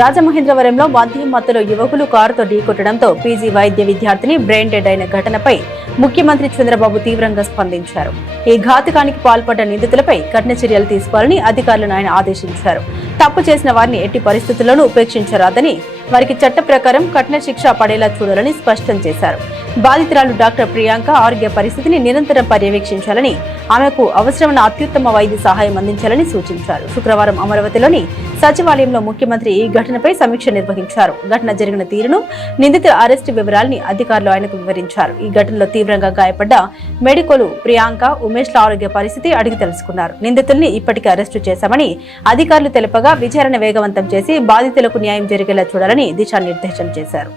రాజమహేంద్రవరంలో మద్యం మత్తులో యువకులు కారుతో ఢీకొట్టడంతో పీజీ వైద్య విద్యార్థిని బ్రెయిన్ డెడ్ అయిన ఘటనపై ముఖ్యమంత్రి చంద్రబాబు తీవ్రంగా స్పందించారు. ఈ ఘాతుకానికి పాల్పడ్డ నిందితులపై కఠిన చర్యలు తీసుకోవాలని అధికారులను ఆయన ఆదేశించారు. తప్పు చేసిన వారిని ఎట్టి పరిస్థితుల్లోనూ ఉపేక్షించరాదని, వారికి చట్ట ప్రకారం కఠిన శిక్ష పడేలా చూడాలని స్పష్టం చేశారు. బాధితురాలు డాక్టర్ ప్రియాంక ఆరోగ్య పరిస్థితిని నిరంతరం పర్యవేక్షించాలని, ఆమెకు అవసరమైన అత్యుత్తమ వైద్య సహాయం అందించాలని సూచించారు. శుక్రవారం అమరావతిలోని సచివాలయంలో ముఖ్యమంత్రి ఈ ఘటనపై సమీక్ష నిర్వహించారు. ఘటన జరిగిన తీరును, నిందితుల అరెస్టు వివరాలని అధికారులు ఆయనకు వివరించారు. ఈ ఘటనలో తీవ్రంగా గాయపడ్డ మెడికోలు ప్రియాంక, ఉమేష్ల ఆరోగ్య పరిస్థితి అడిగి తెలుసుకున్నారు. నిందితుల్ని ఇప్పటికే అరెస్టు చేశామని అధికారులు తెలపగా విచారణ వేగవంతం చేసి బాధితులకు న్యాయం జరిగేలా చూడాలని దిశానిర్దేశం చేశారు.